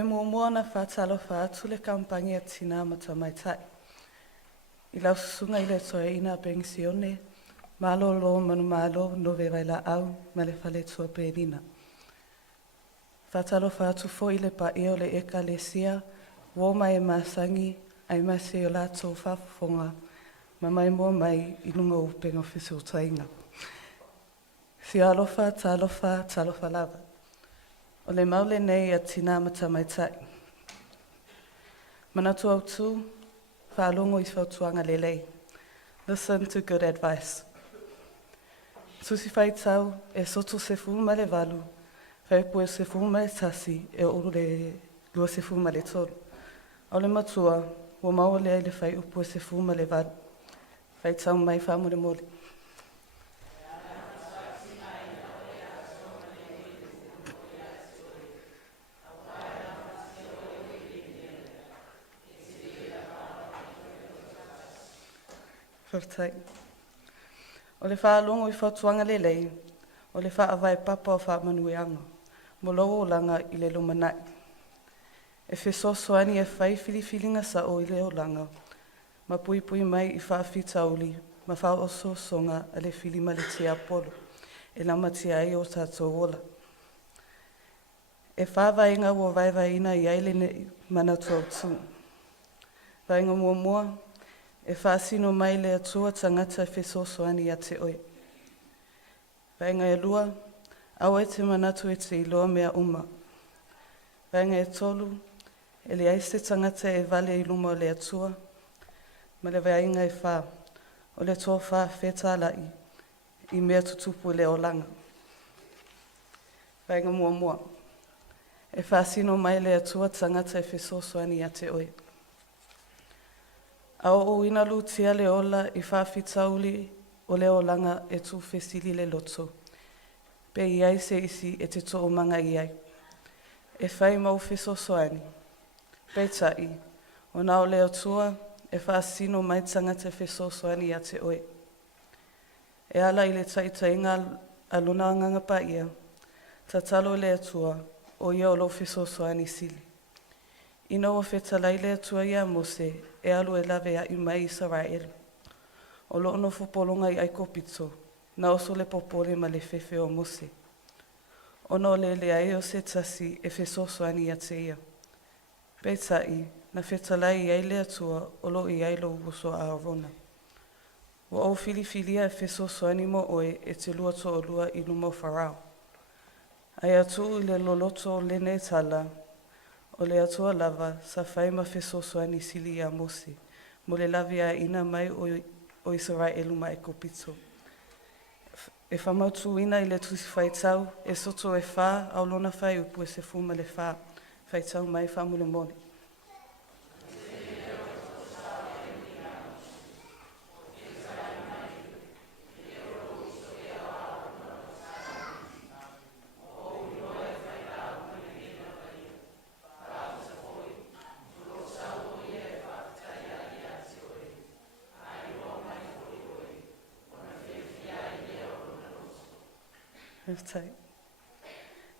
E mua na whātalofa atu le kampangi a tina matamaitai. I lau susunga i le toa ina pensione, malo lo manu malo no ve vaila au ma le fale tua penina. Whātalofa atu fo i le pa eo le eka le sia, woma e masangi, ai masi o lato whafonga, ma mai mua mai i lunga upenga whisu tainga. Si alofa, talofa lava. O le maule nei a tina matamaitai. Manatu au tu, whaalongo i whautuanga lelei. Listen to good advice. Tusi whai tau e soto se fuma le valu, whaipu e se fuma le tasi e uru le lua se fuma le tolu. Au le matua, wa maua lea i le whai upu e se fuma le valu. Whai tau mai whamu le mole. Whaftai. O le whaalongo i whautuanga lelei, o le whaawai papa o whaamanuianga, mo lowo langa i le lumanai. E whesosoani e whai whiliwhilinga sa o i le o langa, ma pui mai i whaafitauli, ma whao oso songa a le whilima le tia polo, e lama tia ai o tātou ola. E whaavainga ua vaivaina i aile ne manatu au tu. Vainga mua, e whaasino mai le atua tangata whesosoani a te oe. Vainga e lua, au e te manatu e te iloa mea uma. Vainga e tolu, e le aise tangata e vale i luma o le atua, ma le vainga e wha, o le toa wha whetalai, i mea tutupu le o langa. Vainga mua, e whaasino mai le atua tangata e whesosoani a te oe. Ao o ina lutia le ola i whawhitauli o le o langa e tu whesili le loto. Pe iai se isi e te tō manga iai. E whai mau whesosoani. Pe tai, o nao le atua e whaasino mai tangata whesosoani a te oe. E ala i le taitainga a luna nganga pa ia, ta talo le atua o ia o lo whesosoani sili. Ina o whetalai le atua ia Mose e alu e lawe a i mai Israel. O lo ono fupolonga i aiko pito, na oso le popole ma le fefe o Mose. Ono le ai o se tasi e whesosoani a te ia. Peitai, na whetalai i ai le atua o lo i ai lo uso a Arona. O au filifilia e whesosoani mo oe e te lua to o lua i lumo Farao. Ai atu i le loloto le ne tala, o le atua lava sa whaima whesosoani sili a Mose, mo le lavia ina mai o Israelu mai kopito. E whamautu ina i le tusi whaitau, e soto e wha au lona whai upu e se fuma le wha, whaitau mai whamu le mone.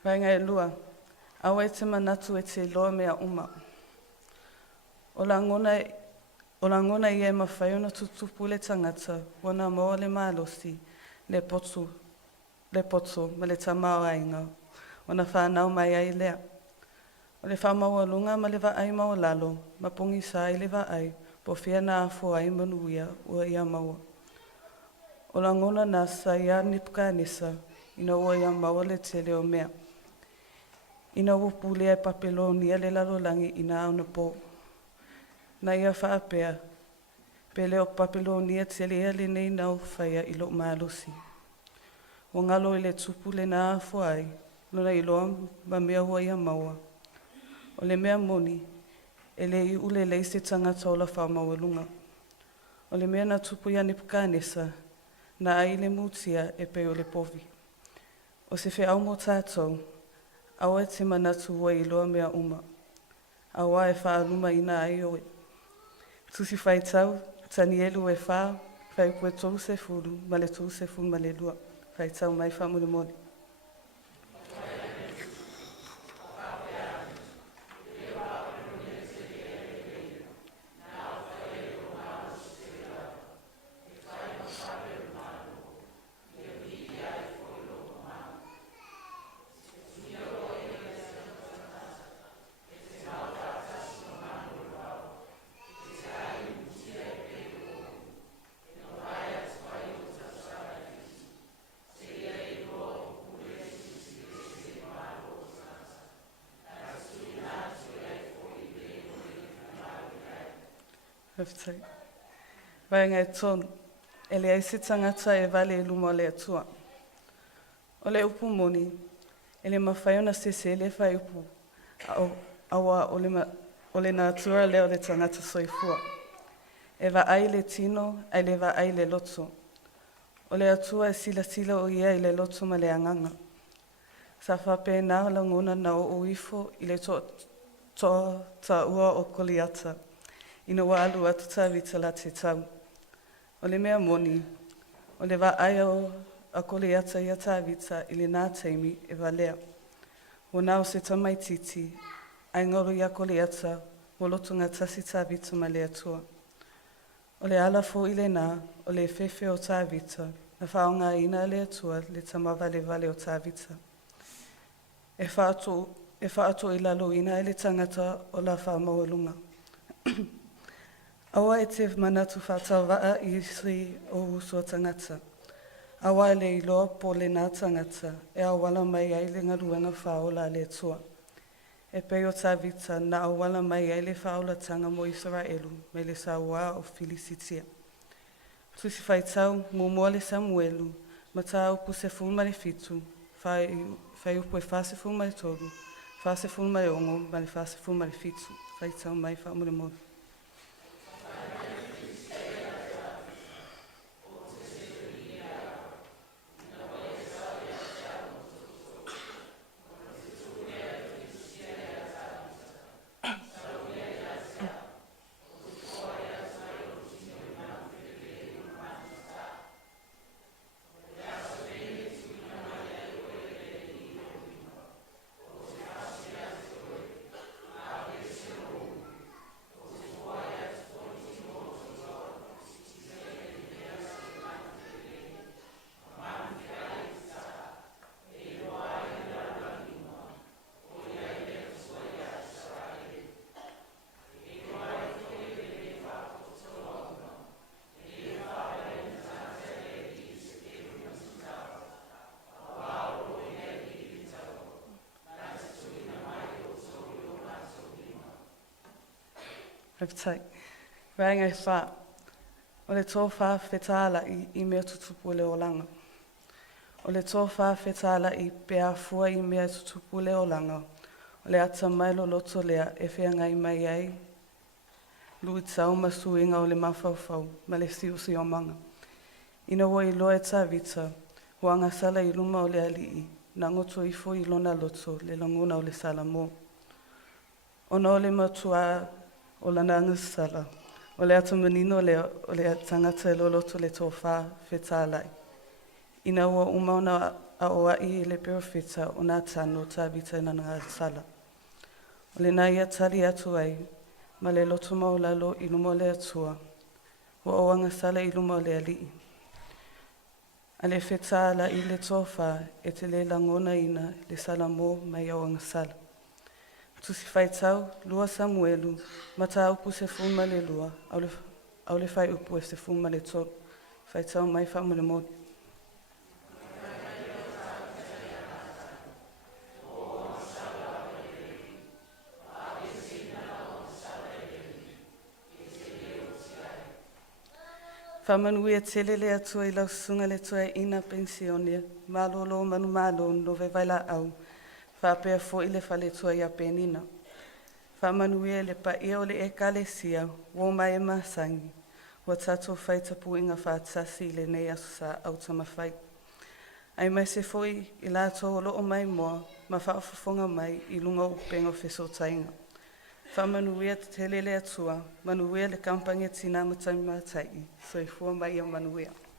Vainga e lua, au e te manatu e te loa mea uma. O la ngona i e mawhai ona tutupu le tangata, wana moa le malosi, le poto, ma le tamao ainga, wana whanau mai ai lea. O le whamaua lunga ma le wa ai mau lalo, ma pongi sa i le wa ai, po whia na afo ai manuia ua ia maua. O la ngona nasa ia nipuka nisa, ina ua ia maua le tele o mea. Ina ua pulea e papelonia le lalolangi ina au na po. Na ia whaapea, pe leo papelonia tele ia le nei nau whaia ilo maalosi. O ngalo i le tupu le na afo ai, lona iloa ma mea ua ia maua. O le mea moni, e le i ule leise tangata o la whamaua lunga. O le mea na tupu ia nipukanesa, na ai le mutia e pe o le povi. O se whi au mo tātou, awa e te manatu ua i loa mea uma. Awa e wha aluma ina ai oe. Tusi whai tau, tani elu e wha, whai pue tolu se furu, ma le tolu se furu ma le lua. Whai tau mai wha mune mone. Haftai. Vaenga e tonu, e le aisi tangata e vale e luma o le atua. O le upu moni, e le mawhaiona sese e le whai upu, awa o le nā tua leo le tangata soifua. E wa ai le tino, ai le wa ai le loto. O le atua e sila o ia i le loto ma le anganga. Sa whape nā langona na o uifo i le to ta ua o koliata. Ina wa alu atu ta vita la te tau. O le mea moni, o le wa ai o a koliata ia ta vita i le nā teimi e wa lea. O nao se tamai titi, ai ngoro ia koliata, o lotunga tasi ta vita ma le atua. O le alafo i le nā, o le fefe o ta vita, na whaonga ina le atua le tamawa le vale o ta vita. E whaato i lalo ina e le tangata o la whaamaolunga. Awa e te manatu whātau waa i sri o usua tangata. Awa e le iloa po le nā tangata e awala mai ai le ngaruenga whaola le atua. E peo tā vita na awala mai ai le whaola tanga mo Israelu me le saua o Filisitia. Tusi whaitau mua le Samuelu ma tā upu se fulma le fitu, whai upu e whase fulma le toru, whase fulma le ongo ma le whase fulma le fitu. Whaitau mai whaamure moru. Haftai. Vaenga e wha. O le tō wha whetala i mea tutupu le o langa. O le tō wha whetala i pea fua i mea tutupu le o langa. O le ata mailo loto lea e whea ngai mai ai. Lui tau masuinga o le mawhauwhau ma le siusi o manga. Ina wo i loa e tā vita, huanga sala i luma o le alii, na ngoto i fo i lona loto le languna o le sala mo. Ona o le matua o lana angasala, o le ata manino o le tangata e loloto le tō wha whetālai. Ina ua umauna a oa i le perofita o nā tano tā vita i nana sala. O le nā ia tali atu ai, ma le loto maulalo i luma o le atua, ua o angasala i luma o le alii. A le whetala i le tō wha e te le langona ina le sala mo mai au angasala. Tusi whaitau, lua Samuelu, ma tā upu se fulma le lua, au le whai upu e se fulma le tō. Whaitau mai whaamune mō. Whamanui e tele le atua i lau sunga le tua ina pensionia, malolo manu malo no ve vaila au. Whapea fo i le whale tua ia penina. Whamanui e le pa ia o le e kalesia, wō mai e masangi, wa tato whaitapu inga whātasi le nei asu sa autama whai. Ai mai se foi i lato o loo mai moa, ma whaafafonga mai i lunga upenga wheso tainga. Whamanui e te tele le atua, manuia le kampange tina matami mātai, so i fua mai a manuia.